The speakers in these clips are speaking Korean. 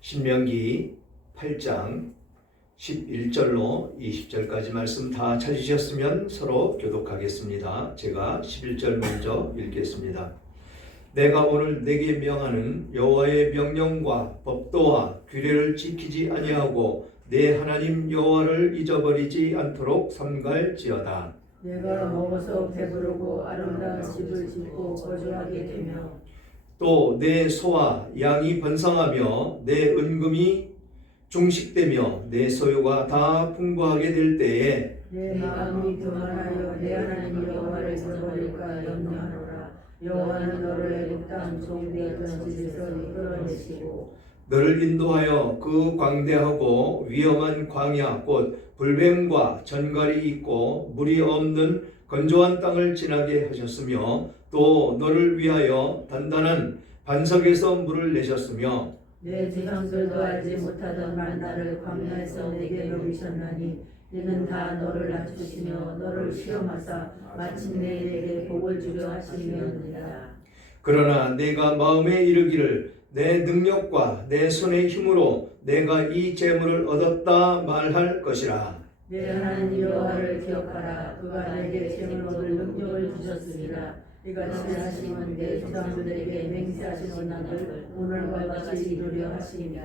신명기 8장 11절로 20절까지 말씀 다 찾으셨으면 서로 교독하겠습니다. 제가 11절 먼저 읽겠습니다. 내가 오늘 내게 명하는 여호와의 명령과 법도와 규례를 지키지 아니하고 내 하나님 여호와를 잊어버리지 않도록 삼갈지어다. 내가 먹어서 배부르고 아름다운 집을 짓고 거주하게 되며 또 내 소와 양이 번성하며 내 은금이 중식되며 내 소유가 다 풍부하게 될 때에 내 마음이 교만하여 내 하나님 여호와를 잊어버릴까 염려하노라. 여호와는 너를 애굽 땅 종되었던 집에서 이끌어내시고 너를 인도하여 그 광대하고 위험한 광야 곧 불뱀과 전갈이 있고 물이 없는 건조한 땅을 지나게 하셨으며 또 너를 위하여 단단한 반석에서 물을 내셨으며 내 조상들도 알지 못하던 만나를 광야에서 내게 먹이셨나니 이는 다 너를 낮추시며 너를 시험하사 마침내 내게 복을 주려 하심이었느니라. 그러나 내가 마음에 이르기를 내 능력과 내 손의 힘으로 내가 이 재물을 얻었다 말할 것이라. 내 하나님 여호와를 기억하라. 그가 내게 재물 얻을 능력을 주셨으니라. 이같이 하심은 내 조상들에게 맹세하신 언약을 오늘과 같이 이루려 하심이라.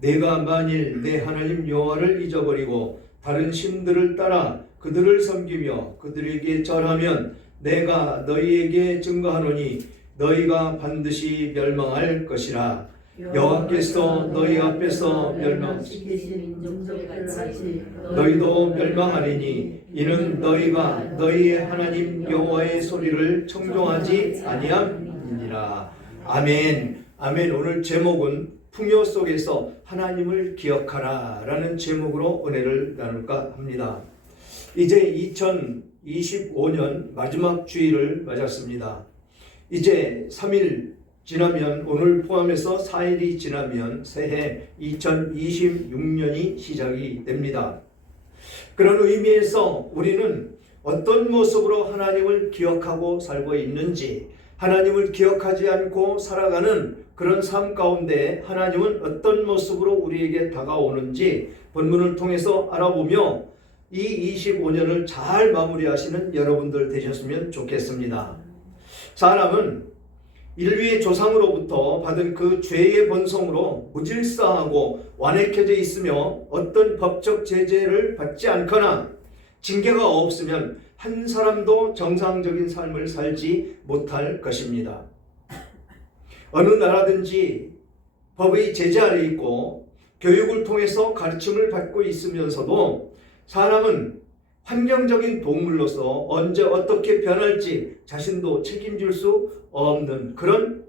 내가 만일 내 하나님 여호와를 잊어버리고 다른 신들을 따라 그들을 섬기며 그들에게 절하면 내가 너희에게 증거하노니 너희가 반드시 멸망할 것이라. 여호와께서 너희 앞에서 멸망시키신 민족들같이 너희도 멸망하리니 이는 너희가 너희의 하나님 여호와의 소리를 청종하지 아니함이니라. 아멘. 아멘. 오늘 제목은 풍요 속에서 하나님을 기억하라 라는 제목으로 은혜를 나눌까 합니다. 이제 2025년 마지막 주일을 맞았습니다. 이제 3일 지나면 오늘 포함해서 4일이 지나면 새해 2026년이 시작이 됩니다. 그런 의미에서 우리는 어떤 모습으로 하나님을 기억하고 살고 있는지, 하나님을 기억하지 않고 살아가는 그런 삶 가운데 하나님은 어떤 모습으로 우리에게 다가오는지 본문을 통해서 알아보며 이 25년을 잘 마무리하시는 여러분들 되셨으면 좋겠습니다. 사람은 인류의 조상으로부터 받은 그 죄의 본성으로 무질서하고 완악해져 있으며 어떤 법적 제재를 받지 않거나 징계가 없으면 한 사람도 정상적인 삶을 살지 못할 것입니다. 어느 나라든지 법의 제재 아래 있고 교육을 통해서 가르침을 받고 있으면서도 사람은 환경적인 동물로서 언제 어떻게 변할지 자신도 책임질 수 없는 그런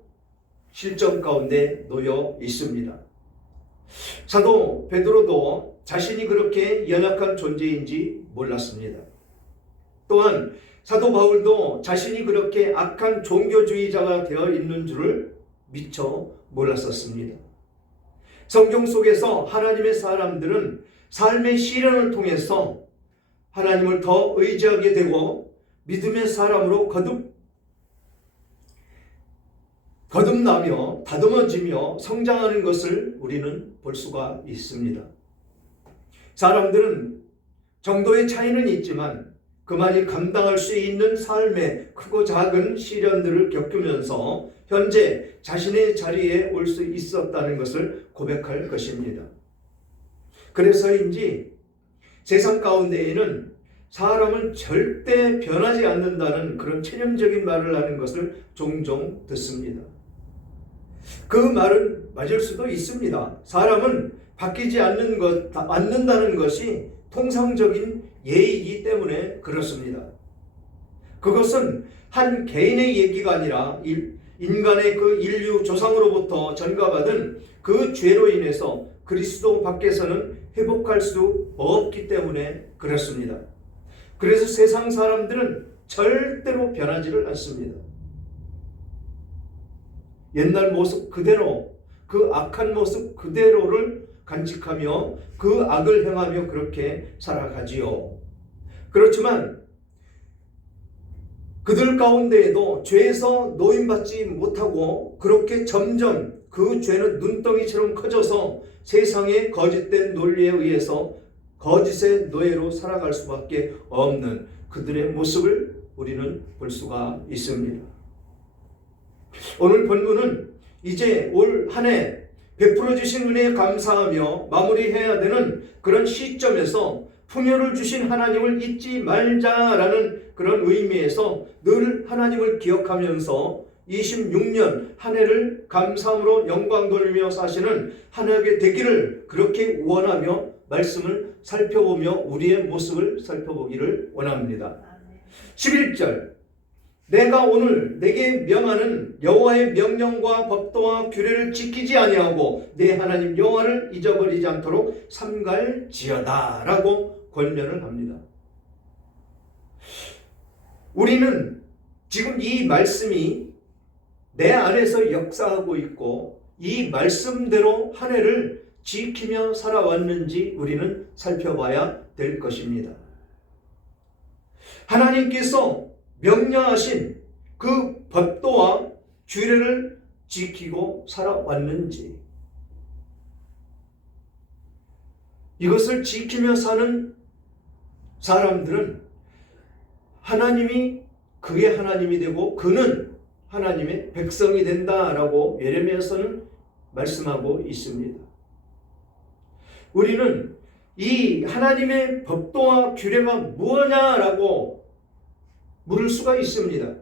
실정 가운데 놓여 있습니다. 사도 베드로도 자신이 그렇게 연약한 존재인지 몰랐습니다. 또한 사도 바울도 자신이 그렇게 악한 종교주의자가 되어 있는 줄을 미처 몰랐었습니다. 성경 속에서 하나님의 사람들은 삶의 시련을 통해서 하나님을 더 의지하게 되고 믿음의 사람으로 거듭나며 다듬어지며 성장하는 것을 우리는 볼 수가 있습니다. 사람들은 정도의 차이는 있지만 그만이 감당할 수 있는 삶의 크고 작은 시련들을 겪으면서 현재 자신의 자리에 올 수 있었다는 것을 고백할 것입니다. 그래서인지 세상 가운데에는 사람은 절대 변하지 않는다는 그런 체념적인 말을 하는 것을 종종 듣습니다. 그 말은 맞을 수도 있습니다. 사람은 바뀌지 않는다는 것이 통상적인 예이기 때문에 그렇습니다. 그것은 한 개인의 얘기가 아니라 인간의 그 인류 조상으로부터 전가받은 그 죄로 인해서 그리스도 밖에서는 회복할 수 없기 때문에 그렇습니다. 그래서 세상 사람들은 절대로 변하지를 않습니다. 옛날 모습 그대로, 그 악한 모습 그대로를 간직하며 그 악을 행하며 그렇게 살아가지요. 그렇지만 그들 가운데에도 죄에서 노임받지 못하고 그렇게 점점 그 죄는 눈덩이처럼 커져서 세상의 거짓된 논리에 의해서 거짓의 노예로 살아갈 수밖에 없는 그들의 모습을 우리는 볼 수가 있습니다. 오늘 본문은 이제 올 한 해 베풀어 주신 은혜에 감사하며 마무리해야 되는 그런 시점에서 풍요를 주신 하나님을 잊지 말자라는 그런 의미에서 늘 하나님을 기억하면서 26년 한 해를 감사함으로 영광 돌리며 사시는 한 해가 되기를 그렇게 원하며 말씀을 살펴보며 우리의 모습을 살펴보기를 원합니다. 11절 내가 오늘 내게 명하는 여호와의 명령과 법도와 규례를 지키지 아니하고 내 하나님 여호와를 잊어버리지 않도록 삼갈지어다 라고 권면을 합니다. 우리는 지금 이 말씀이 내 안에서 역사하고 있고 이 말씀대로 한 해를 지키며 살아왔는지 우리는 살펴봐야 될 것입니다. 하나님께서 명령하신 그 법도와 규례를 지키고 살아왔는지, 이것을 지키며 사는 사람들은 하나님이 그의 하나님이 되고 그는 하나님의 백성이 된다라고 예레미야서는 말씀하고 있습니다. 우리는 이 하나님의 법도와 규례가 무엇냐라고 물을 수가 있습니다.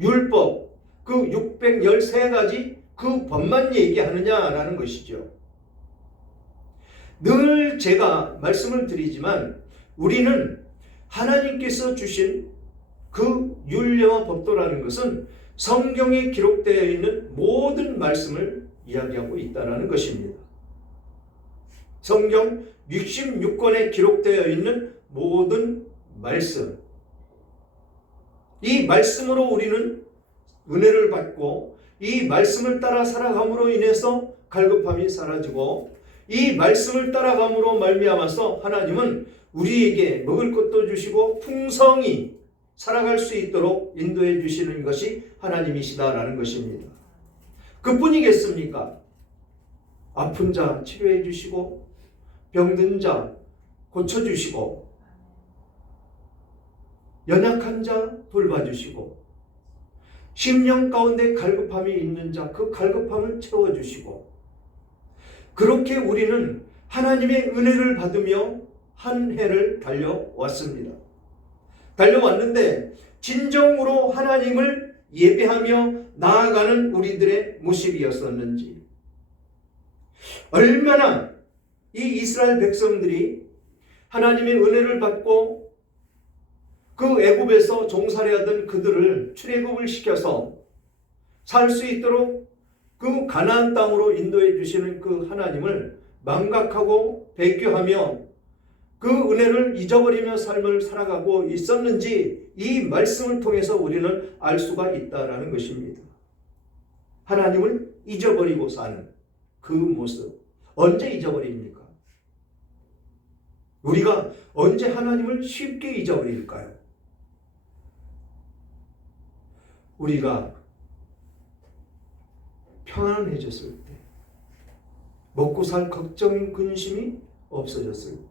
율법, 그 613가지 그 법만 얘기하느냐라는 것이죠. 늘 제가 말씀을 드리지만 우리는 하나님께서 주신 그 율례와 법도라는 것은 성경에 기록되어 있는 모든 말씀을 이야기하고 있다는 것입니다. 성경 66권에 기록되어 있는 모든 말씀, 이 말씀으로 우리는 은혜를 받고 이 말씀을 따라 살아감으로 인해서 갈급함이 사라지고 이 말씀을 따라감으로 말미암아서 하나님은 우리에게 먹을 것도 주시고 풍성히 살아갈 수 있도록 인도해 주시는 것이 하나님이시다라는 것입니다. 그뿐이겠습니까? 아픈 자 치료해 주시고 병든 자 고쳐주시고 연약한 자 돌봐주시고 심령 가운데 갈급함이 있는 자 그 갈급함을 채워주시고, 그렇게 우리는 하나님의 은혜를 받으며 한 해를 달려왔습니다. 달려왔는데 진정으로 하나님을 예배하며 나아가는 우리들의 모습이었었는지, 얼마나 이 이스라엘 백성들이 하나님의 은혜를 받고 그 애굽에서 종살이하던 그들을 출애굽을 시켜서 살 수 있도록 그 가나안 땅으로 인도해 주시는 그 하나님을 망각하고 배교하며 그 은혜를 잊어버리며 삶을 살아가고 있었는지 이 말씀을 통해서 우리는 알 수가 있다라는 것입니다. 하나님을 잊어버리고 사는 그 모습, 언제 잊어버립니까? 우리가 언제 하나님을 쉽게 잊어버릴까요? 우리가 평안해졌을 때, 먹고 살 걱정, 근심이 없어졌을 때,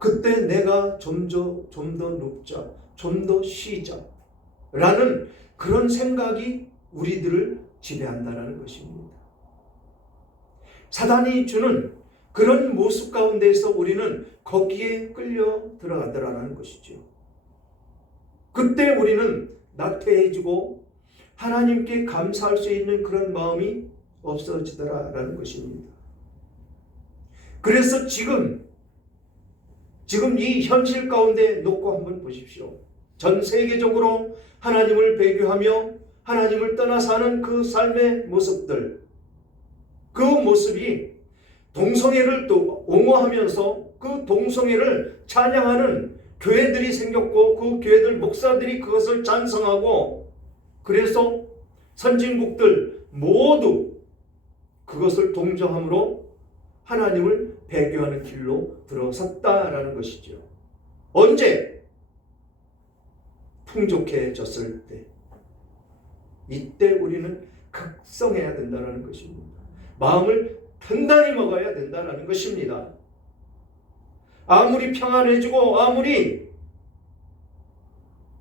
그때 내가 좀 더 눕자, 좀 더 쉬자 라는 그런 생각이 우리들을 지배한다는 것입니다. 사단이 주는 그런 모습 가운데에서 우리는 거기에 끌려 들어가더라는 것이죠. 그때 우리는 나태해지고 하나님께 감사할 수 있는 그런 마음이 없어지더라라는 것입니다. 그래서 지금 이 현실 가운데 놓고 한번 보십시오. 전 세계적으로 하나님을 배교하며 하나님을 떠나 사는 그 삶의 모습들, 그 모습이 동성애를 또 옹호하면서 그 동성애를 찬양하는 교회들이 생겼고 그 교회들 목사들이 그것을 찬성하고, 그래서 선진국들 모두 그것을 동정함으로 하나님을 배교하는 길로 들어섰다라는 것이죠. 언제? 풍족해졌을 때, 이때 우리는 각성해야 된다는 것입니다. 마음을 단단히 먹어야 된다는 것입니다. 아무리 평안해지고 아무리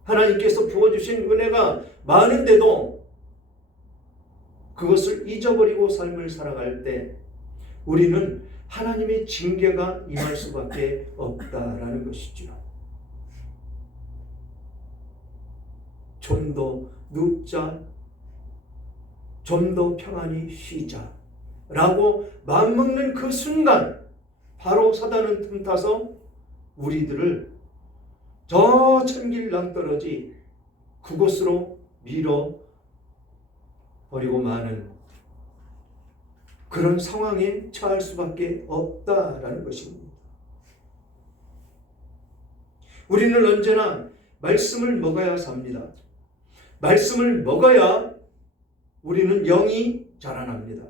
하나님께서 부어주신 은혜가 많은데도 그것을 잊어버리고 삶을 살아갈 때 우리는 하나님의 징계가 임할 수밖에 없다라는 것이죠. 좀 더 눕자, 좀 더 평안히 쉬자 라고 마음먹는 그 순간 바로 사단은 틈타서 우리들을 저 천길 낭떠러지 그곳으로 밀어버리고 마는 그런 상황에 처할 수밖에 없다라는 것입니다. 우리는 언제나 말씀을 먹어야 삽니다. 말씀을 먹어야 우리는 영이 자라납니다.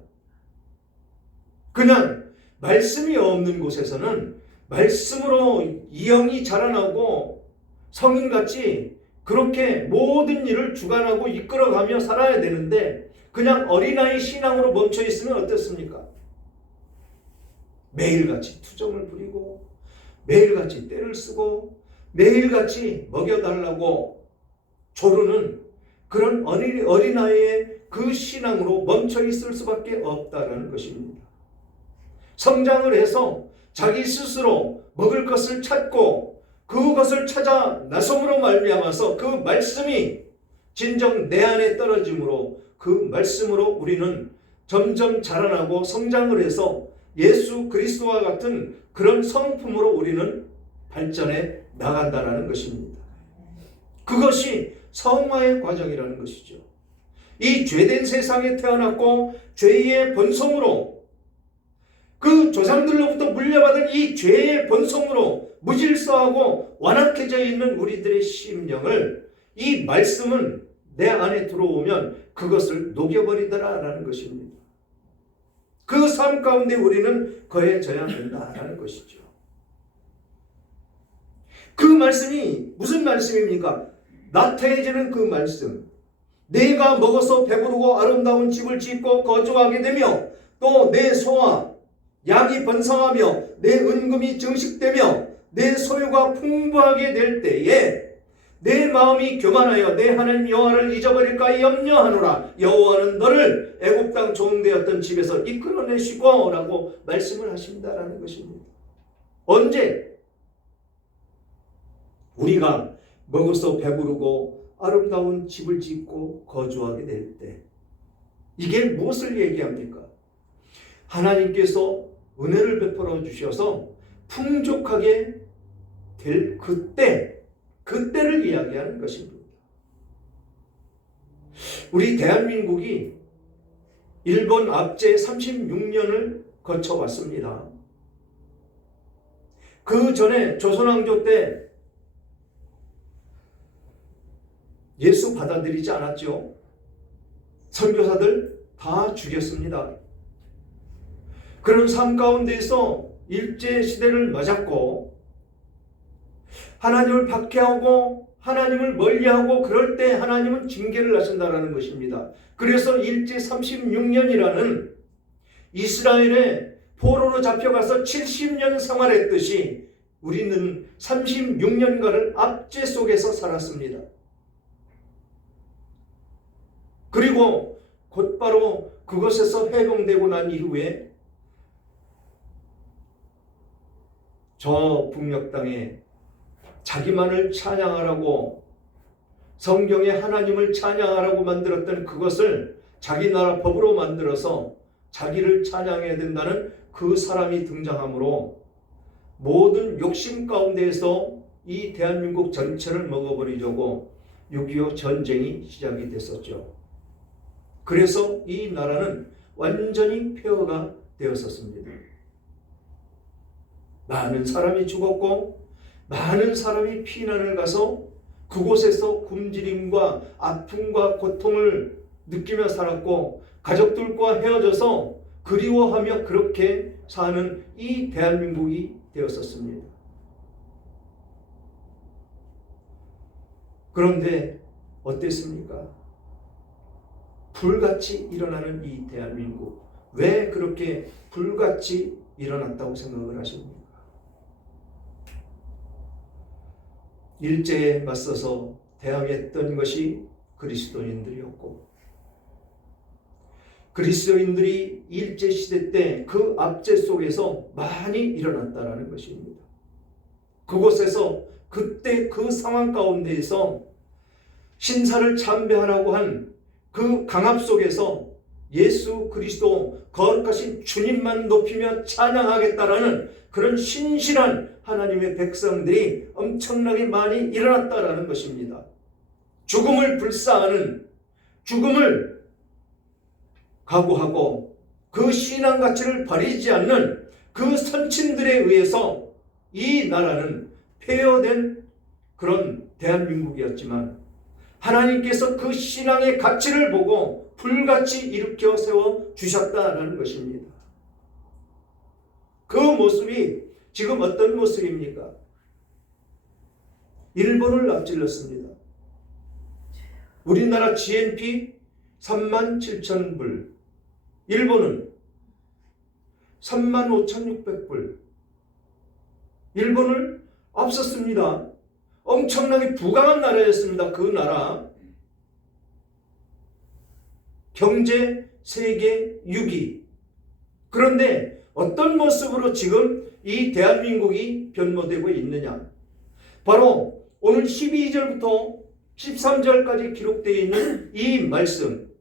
그냥 말씀이 없는 곳에서는 말씀으로 이 영이 자라나고 성인같이 그렇게 모든 일을 주관하고 이끌어가며 살아야 되는데 그냥 어린아이 신앙으로 멈춰 있으면 어떻습니까? 매일같이 투정을 부리고 매일같이 때를 쓰고 매일같이 먹여달라고 조르는 그런 어린아이의 그 신앙으로 멈춰 있을 수밖에 없다는 것입니다. 성장을 해서 자기 스스로 먹을 것을 찾고 그것을 찾아 나섬으로 말미암아서 그 말씀이 진정 내 안에 떨어짐으로 그 말씀으로 우리는 점점 자라나고 성장을 해서 예수 그리스도와 같은 그런 성품으로 우리는 발전해 나간다는 것입니다. 그것이 성화의 과정이라는 것이죠. 이 죄된 세상에 태어났고 죄의 본성으로 그 조상들로부터 물려받은 이 죄의 본성으로 무질서하고 완악해져 있는 우리들의 심령을 이 말씀은 내 안에 들어오면 그것을 녹여버리더라라는 것입니다. 그 삶 가운데 우리는 거해져야 된다라는 것이죠. 그 말씀이 무슨 말씀입니까? 나태해지는 그 말씀. 내가 먹어서 배부르고 아름다운 집을 짓고 거주하게 되며 또 내 소와 양이 번성하며 내 은금이 증식되며 내 소유가 풍부하게 될 때에 내 마음이 교만하여 내 하나님 여호와를 잊어버릴까 염려하노라. 여호와는 너를 애굽 땅 종되었던 집에서 이끌어내시고 라고 말씀을 하신다라는 것입니다. 언제? 우리가 먹어서 배부르고 아름다운 집을 짓고 거주하게 될 때. 이게 무엇을 얘기합니까? 하나님께서 은혜를 베풀어 주셔서 풍족하게 될 그때를 이야기하는 것입니다. 우리 대한민국이 일본 압제 36년을 거쳐왔습니다. 그 전에 조선왕조 때 예수 받아들이지 않았죠. 선교사들 다 죽였습니다. 그런 삶 가운데서 일제시대를 맞았고 하나님을 박해하고 하나님을 멀리하고 그럴 때 하나님은 징계를 하신다는 것입니다. 그래서 일제 36년이라는 이스라엘에 포로로 잡혀가서 70년 생활했듯이 우리는 36년간을 압제 속에서 살았습니다. 그리고 곧바로 그것에서 해방되고 난 이후에 저 북녘 땅에 자기만을 찬양하라고 성경에 하나님을 찬양하라고 만들었던 그것을 자기 나라 법으로 만들어서 자기를 찬양해야 된다는 그 사람이 등장하므로 모든 욕심 가운데에서 이 대한민국 전체를 먹어버리려고 6.25 전쟁이 시작이 됐었죠. 그래서 이 나라는 완전히 폐허가 되었었습니다. 많은 사람이 죽었고 많은 사람이 피난을 가서 그곳에서 굶주림과 아픔과 고통을 느끼며 살았고 가족들과 헤어져서 그리워하며 그렇게 사는 이 대한민국이 되었었습니다. 그런데 어땠습니까? 불같이 일어나는 이 대한민국, 왜 그렇게 불같이 일어났다고 생각을 하십니까? 일제에 맞서서 대항했던 것이 그리스도인들이었고, 그리스도인들이 일제시대 때 그 압제 속에서 많이 일어났다라는 것입니다. 그곳에서 그때 그 상황 가운데에서 신사를 참배하라고 한 그 강압 속에서 예수 그리스도 거룩하신 주님만 높이며 찬양하겠다라는 그런 신실한 하나님의 백성들이 엄청나게 많이 일어났다라는 것입니다. 죽음을 불사하는, 죽음을 각오하고 그 신앙 가치를 버리지 않는 그 선친들에 의해서 이 나라는 폐허된 그런 대한민국이었지만, 하나님께서 그 신앙의 가치를 보고 불같이 일으켜 세워 주셨다라는 것입니다. 그 모습이 지금 어떤 모습입니까? 일본을 앞질렀습니다. 우리나라 GNP 37,000불, 일본은 35,600불, 일본을 앞섰습니다. 엄청나게 부강한 나라였습니다. 그 나라. 경제 세계 6위. 그런데 어떤 모습으로 지금 이 대한민국이 변모되고 있느냐? 바로 오늘 12절부터 13절까지 기록되어 있는 이 말씀,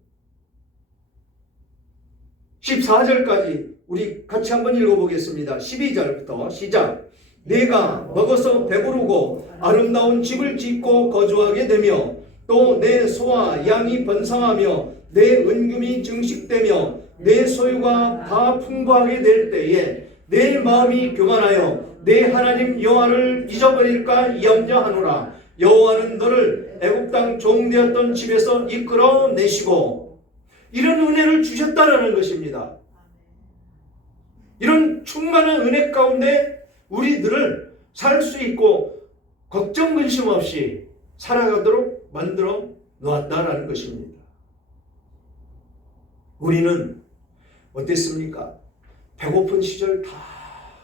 14절까지 우리 같이 한번 읽어보겠습니다. 12절부터 시작. 내가 먹어서 배부르고 아름다운 집을 짓고 거주하게 되며 또 내 소와 양이 번성하며 내 은금이 증식되며 내 소유가 다 풍부하게 될 때에 내 마음이 교만하여 내 하나님 여호와를 잊어버릴까 염려하노라. 여호와는 너를 애굽 땅 종되었던 집에서 이끌어내시고, 이런 은혜를 주셨다라는 것입니다. 이런 충만한 은혜 가운데 우리들을 살 수 있고 걱정 근심 없이 살아가도록 만들어 놓았다라는 것입니다. 우리는 어땠습니까? 배고픈 시절 다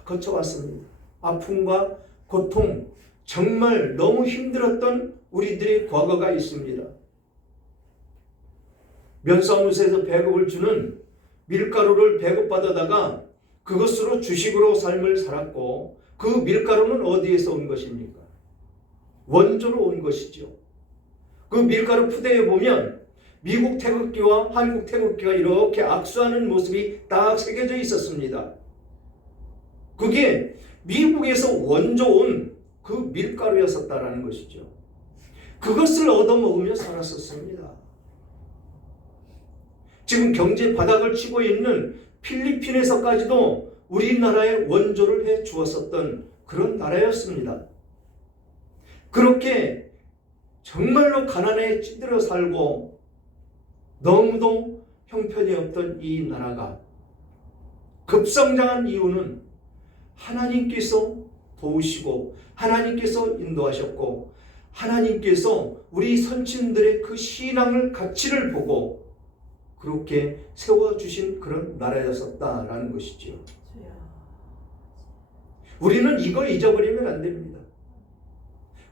거쳐왔습니다. 아픔과 고통, 정말 너무 힘들었던 우리들의 과거가 있습니다. 면사무소에서 배급을 주는 밀가루를 배급받아다가 그것으로 주식으로 삶을 살았고, 그 밀가루는 어디에서 온 것입니까? 원조로 온 것이죠. 그 밀가루 푸대에 보면 미국 태극기와 한국 태극기가 이렇게 악수하는 모습이 딱 새겨져 있었습니다. 그게 미국에서 원조 온 그 밀가루였었다라는 것이죠. 그것을 얻어먹으며 살았었습니다. 지금 경제 바닥을 치고 있는 필리핀에서까지도 우리나라의 원조를 해 주었었던 그런 나라였습니다. 그렇게 정말로 가난에 찌들어 살고 너무도 형편이 없던 이 나라가 급성장한 이유는 하나님께서 도우시고 하나님께서 인도하셨고, 하나님께서 우리 선친들의 그 신앙을 가치를 보고 그렇게 세워주신 그런 나라였었다라는 것이죠. 우리는 이거 잊어버리면 안 됩니다.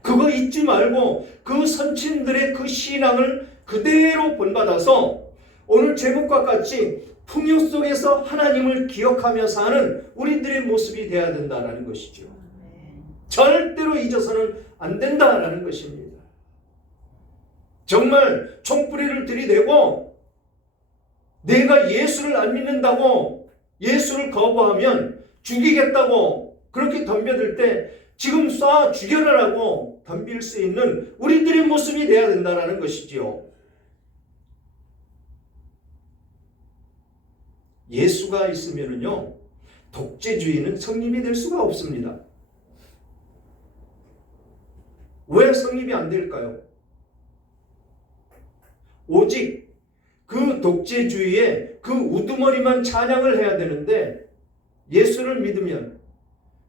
그거 잊지 말고 그 선친들의 그 신앙을 그대로 본받아서 오늘 제목과 같이 풍요 속에서 하나님을 기억하며 사는 우리들의 모습이 되어야 된다는 것이죠. 절대로 잊어서는 안 된다는 것입니다. 정말 총뿌리를 들이대고 내가 예수를 안 믿는다고, 예수를 거부하면 죽이겠다고 그렇게 덤벼들 때 지금 쏴 죽여라라고 덤빌 수 있는 우리들의 모습이 되어야 된다는 것이지요. 예수가 있으면은요, 독재주의는 성립이 될 수가 없습니다. 왜 성립이 안 될까요? 오직 그 독재주의의 그 우두머리만 찬양을 해야 되는데, 예수를 믿으면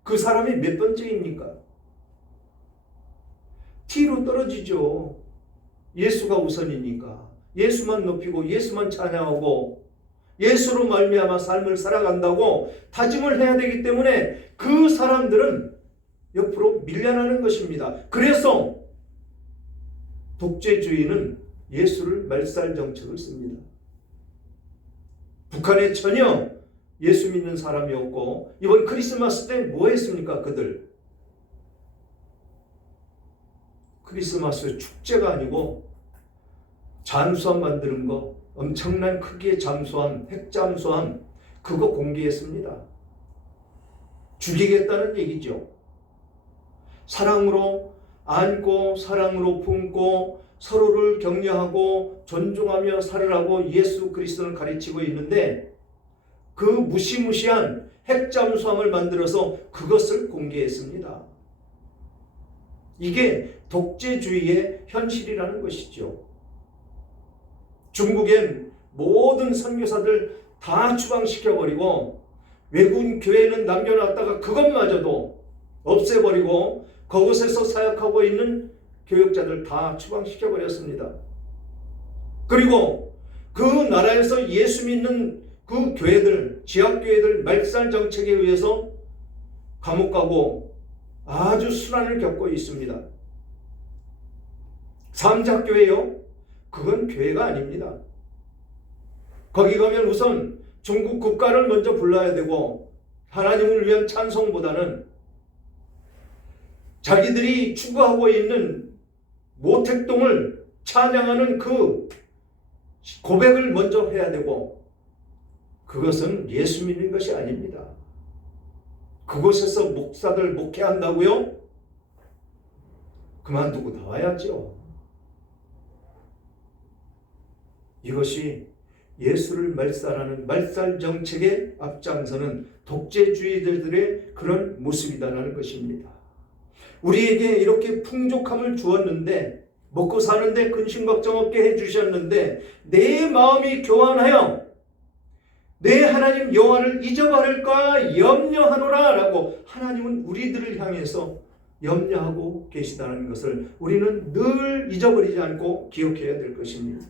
그 사람이 몇 번째입니까? T로 떨어지죠. 예수가 우선이니까. 예수만 높이고 예수만 찬양하고 예수로 말미암아 삶을 살아간다고 다짐을 해야 되기 때문에 그 사람들은 옆으로 밀려나는 것입니다. 그래서 독재주의는 예수를 말살 정책을 씁니다. 북한에 전혀 예수 믿는 사람이 없고 이번 크리스마스 때 뭐 했습니까? 그들 크리스마스 축제가 아니고 잠수함 만드는 거, 엄청난 크기의 잠수함, 핵잠수함 그거 공개했습니다. 죽이겠다는 얘기죠. 사랑으로 안고 사랑으로 품고 서로를 격려하고 존중하며 살으라고 예수 그리스도는 가르치고 있는데 그 무시무시한 핵잠수함을 만들어서 그것을 공개했습니다. 이게 독재주의의 현실이라는 것이죠. 중국엔 모든 선교사들 다 추방시켜버리고 외국인 교회는 남겨놨다가 그것마저도 없애버리고 그곳에서 사역하고 있는 교역자들 다 추방시켜버렸습니다. 그리고 그 나라에서 예수 믿는 그 교회들, 지역교회들 말살 정책에 의해서 감옥 가고 아주 수난을 겪고 있습니다. 삼작교회요? 그건 교회가 아닙니다. 거기 가면 우선 중국 국가를 먼저 불러야 되고 하나님을 위한 찬송보다는 자기들이 추구하고 있는 모택동을 찬양하는 그 고백을 먼저 해야 되고 그것은 예수 믿는 것이 아닙니다. 그곳에서 목사들 목회한다고요? 그만두고 나와야죠. 이것이 예수를 말살하는 말살 정책에 앞장서는 독재주의자들의 그런 모습이다라는 것입니다. 우리에게 이렇게 풍족함을 주었는데 먹고 사는데 근심 걱정 없게 해주셨는데 내 마음이 교만하여 내 하나님 여호와를 잊어버릴까 염려하노라 라고 하나님은 우리들을 향해서 염려하고 계시다는 것을 우리는 늘 잊어버리지 않고 기억해야 될 것입니다.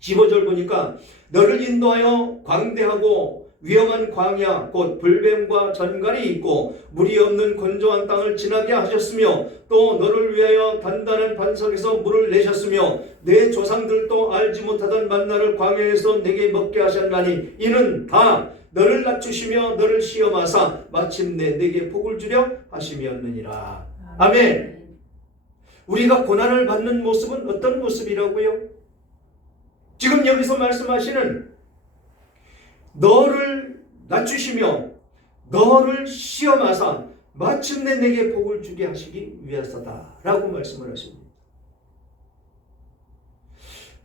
15절 보니까 너를 인도하여 광대하고 위험한 광야 곧 불뱀과 전갈이 있고 물이 없는 건조한 땅을 지나게 하셨으며 또 너를 위하여 단단한 반석에서 물을 내셨으며 내 조상들도 알지 못하던 만나를 광야에서 내게 먹게 하셨나니 이는 다 너를 낮추시며 너를 시험하사 마침내 내게 복을 주려 하심이었느니라. 아멘. 우리가 고난을 받는 모습은 어떤 모습이라고요? 지금 여기서 말씀하시는 너를 낮추시며 너를 시험하사 마침내 내게 복을 주게 하시기 위해서다 라고 말씀을 하십니다.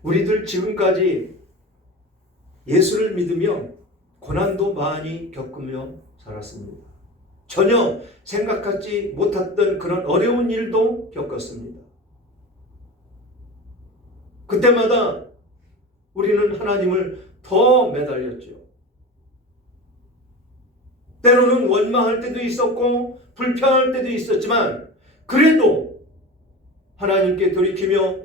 우리들 지금까지 예수를 믿으며 고난도 많이 겪으며 살았습니다. 전혀 생각하지 못했던 그런 어려운 일도 겪었습니다. 그때마다 우리는 하나님을 더 매달렸죠. 때로는 원망할 때도 있었고 불평할 때도 있었지만 그래도 하나님께 돌이키며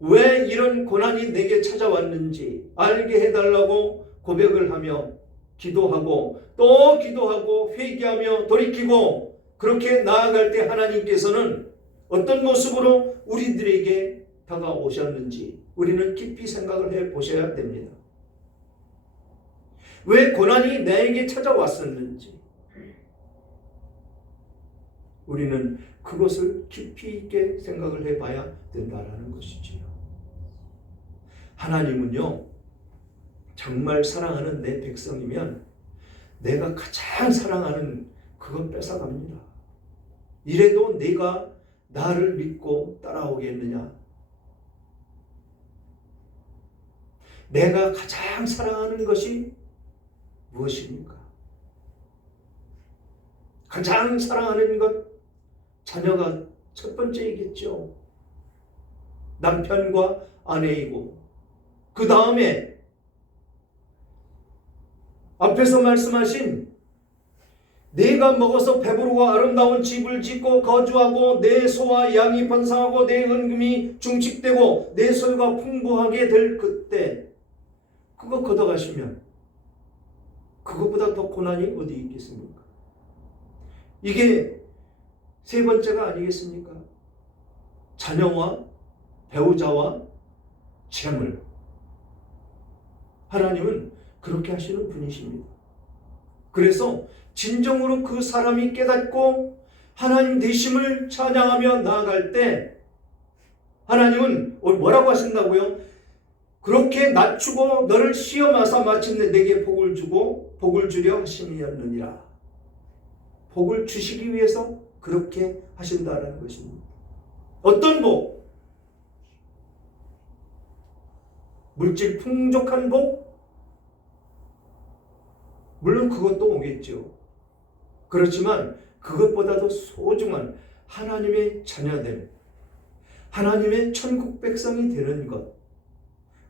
왜 이런 고난이 내게 찾아왔는지 알게 해달라고 고백을 하며 기도하고 또 기도하고 회개하며 돌이키고 그렇게 나아갈 때 하나님께서는 어떤 모습으로 우리들에게 다가오셨는지 우리는 깊이 생각을 해 보셔야 됩니다. 왜 고난이 나에게 찾아왔었는지 우리는 그것을 깊이 있게 생각을 해봐야 된다는 것이지요. 하나님은요 정말 사랑하는 내 백성이면 내가 가장 사랑하는 그것 뺏어갑니다. 이래도 네가 나를 믿고 따라오겠느냐? 내가 가장 사랑하는 것이 무엇입니까? 가장 사랑하는 것 자녀가 첫 번째이겠죠. 남편과 아내이고 그 다음에 앞에서 말씀하신 내가 먹어서 배부르고 아름다운 집을 짓고 거주하고 내 소와 양이 번성하고 내 은금이 중축되고 내 소유가 풍부하게 될 그때 그거 걷어가시면 그것보다 더 고난이 어디 있겠습니까? 이게 세 번째가 아니겠습니까? 자녀와 배우자와 재물. 하나님은 그렇게 하시는 분이십니다. 그래서 진정으로 그 사람이 깨닫고 하나님 되심을 찬양하며 나아갈 때 하나님은 뭐라고 하신다고요? 그렇게 낮추고 너를 시험하사 마침내 내게 복을 주고 복을 주려 하심이었느니라. 복을 주시기 위해서 그렇게 하신다라는 것입니다. 어떤 복? 물질 풍족한 복? 물론 그것도 오겠죠. 그렇지만 그것보다도 소중한 하나님의 자녀들, 하나님의 천국 백성이 되는 것,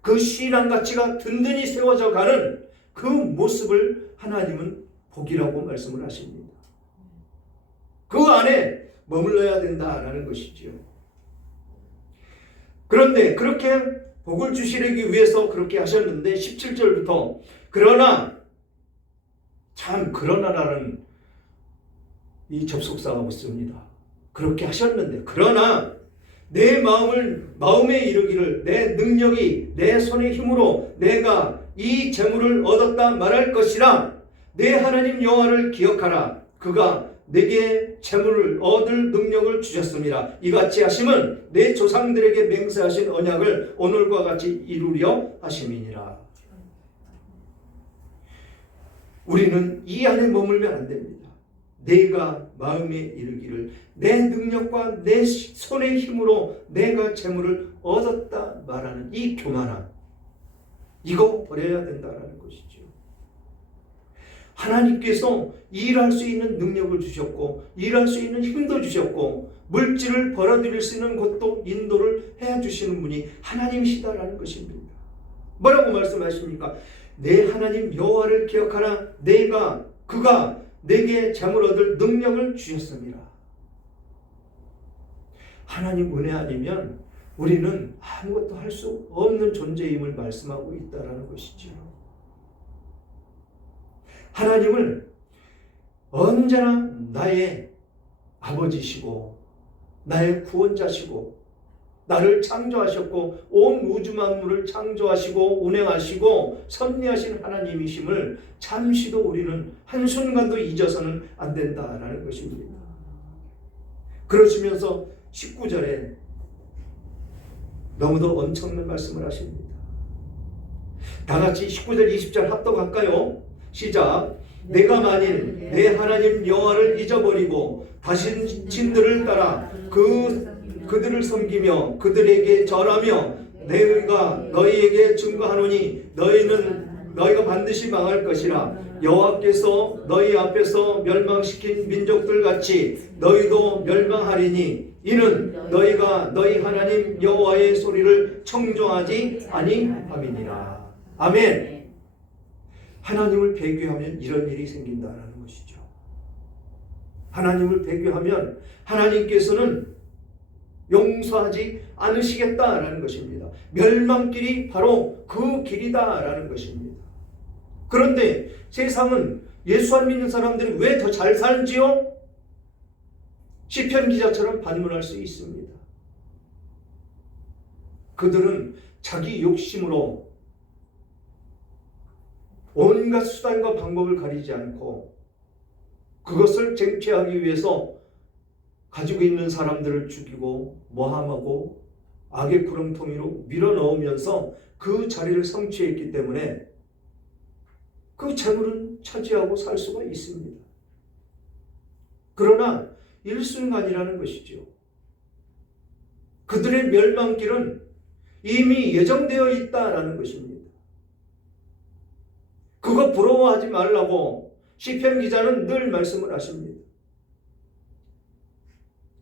그 신앙 가치가 든든히 세워져 가는 그 모습을 하나님은 복이라고 말씀을 하십니다. 그 안에 머물러야 된다라는 것이지요. 그런데 그렇게 복을 주시기 위해서 그렇게 하셨는데 17절부터 그러나 참 그러나라는 이 접속사가 붙습니다. 그렇게 하셨는데 그러나 내 마음에 이르기를 내 능력이 내 손의 힘으로 내가 이 재물을 얻었다 말할 것이라. 내 하나님 여호와를 기억하라. 그가 내게 재물을 얻을 능력을 주셨습니다. 이같이 하심은 내 조상들에게 맹세하신 언약을 오늘과 같이 이루려 하심이니라. 우리는 이 안에 머물면 안 됩니다. 내가 마음에 이르기를 내 능력과 내 손의 힘으로 내가 재물을 얻었다 말하는 이 교만함, 이거 버려야 된다는 것이죠. 하나님께서 일할 수 있는 능력을 주셨고 일할 수 있는 힘도 주셨고 물질을 벌어들일 수 있는 것도 인도를 해주시는 분이 하나님이시다라는 것입니다. 뭐라고 말씀하십니까? 내 하나님 여호와를 기억하라. 그가 내게 재물 얻을 능력을 주셨습니다. 하나님 은혜 아니면 우리는 아무것도 할 수 없는 존재임을 말씀하고 있다는 것이죠. 하나님을 언제나 나의 아버지시고 나의 구원자시고 나를 창조하셨고 온 우주 만물을 창조하시고 운행하시고 섭리하신 하나님이심을 잠시도 우리는 한순간도 잊어서는 안 된다라는 것입니다. 그러시면서 19절에 너무도 엄청난 말씀을 하십니다. 다 같이 19절 20절 합독할까요? 시작. 내가 만일 내 하나님 여호와를 잊어버리고 다신들을 따라 그들을 섬기며 그들에게 절하며 내가 너희에게 증거하노니 너희가 반드시 망할 것이라. 여호와께서 너희 앞에서 멸망시킨 민족들 같이 너희도 멸망하리니 이는 너희가 너희 하나님 여호와의 소리를 청종하지 아니함이니라. 아멘. 하나님을 배교하면 이런 일이 생긴다는 것이죠. 하나님을 배교하면 하나님께서는 용서하지 않으시겠다라는 것입니다. 멸망길이 바로 그 길이다라는 것입니다. 그런데 세상은 예수 안 믿는 사람들이 왜 더 잘 살지요? 시편 기자처럼 반문할 수 있습니다. 그들은 자기 욕심으로 온갖 수단과 방법을 가리지 않고 그것을 쟁취하기 위해서 가지고 있는 사람들을 죽이고 모함하고 악의 구렁텅이로 밀어넣으면서 그 자리를 성취했기 때문에 그 재물은 차지하고 살 수가 있습니다. 그러나 일순간이라는 것이죠. 그들의 멸망길은 이미 예정되어 있다라는 것입니다. 그거 부러워하지 말라고 시편 기자는 늘 말씀을 하십니다.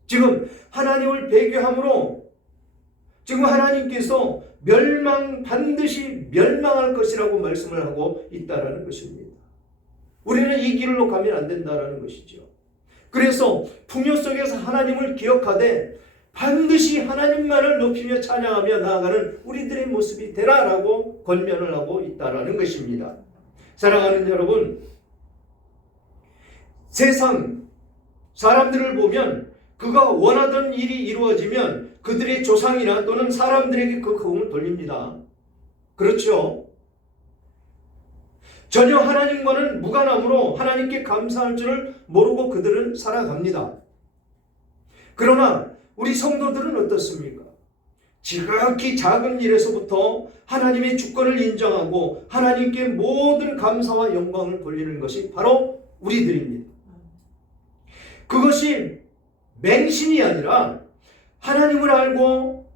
지금 하나님을 배교함으로 지금 하나님께서 반드시 멸망할 것이라고 말씀을 하고 있다라는 것입니다. 우리는 이 길로 가면 안 된다라는 것이죠. 그래서 풍요 속에서 하나님을 기억하되 반드시 하나님만을 높이며 찬양하며 나아가는 우리들의 모습이 되라라고 권면을 하고 있다라는 것입니다. 사랑하는 여러분, 세상 사람들을 보면 그가 원하던 일이 이루어지면 그들의 조상이나 또는 사람들에게 그 공을 돌립니다. 그렇죠? 전혀 하나님과는 무관함으로 하나님께 감사할 줄을 모르고 그들은 살아갑니다. 그러나 우리 성도들은 어떻습니까? 지극히 작은 일에서부터 하나님의 주권을 인정하고 하나님께 모든 감사와 영광을 돌리는 것이 바로 우리들입니다. 그것이 맹신이 아니라 하나님을 알고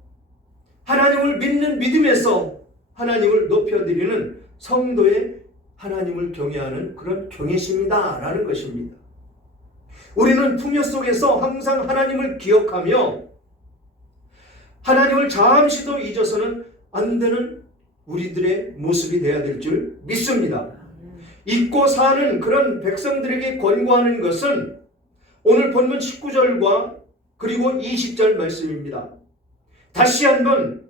하나님을 믿는 믿음에서 하나님을 높여드리는 성도의 하나님을 경외하는 그런 경외심이다라는 것입니다. 우리는 풍요 속에서 항상 하나님을 기억하며 하나님을 잠시도 잊어서는 안 되는 우리들의 모습이 되어야 될 줄 믿습니다. 잊고 사는 그런 백성들에게 권고하는 것은 오늘 본문 19절과 그리고 20절 말씀입니다. 다시 한번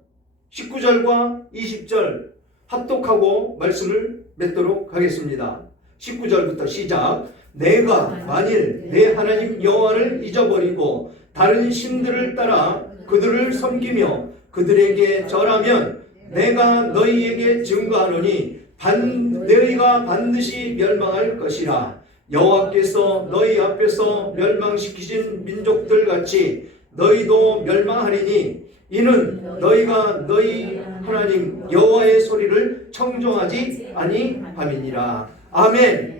19절과 20절 합독하고 말씀을 맺도록 하겠습니다. 19절부터 시작. 내가 만일 내 하나님 여호와를 잊어버리고 다른 신들을 따라 그들을 섬기며 그들에게 절하면 내가 너희에게 증거하노니 너희가 반드시 멸망할 것이라. 여호와께서 너희 앞에서 멸망시키신 민족들 같이 너희도 멸망하리니 이는 너희가 너희 하나님 여호와의 소리를 청종하지 아니함이니라. 아멘.